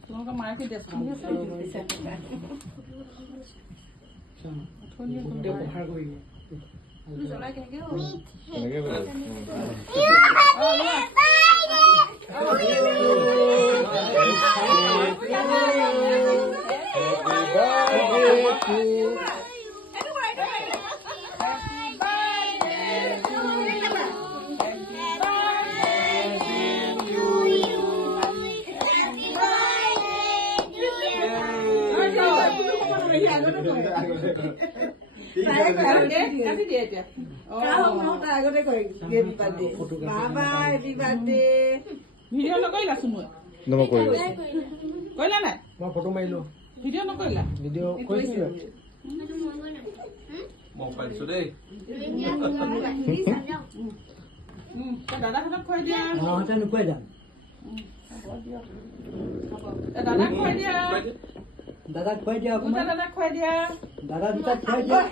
তোমালোকৰ মায়ে কৈ দিয়া জ্বলাই কেনেকে ভিডিঅ' নকৰিলাচোন মই কৰিলা নাই মই ফটো মাৰিলো ভিডিঅ' নকৰিলা ভিডিঅ' কৰিছিলো মই পাইছো দেই দাদাহঁতক খুৱাই দিয়া নোখুৱাই যাম দাদাক খুৱাই দিয়া দাদাক খুৱাই দিয়া দাদাক খুৱাই দিয়া দাদা দুটাক খুৱাই দিয়া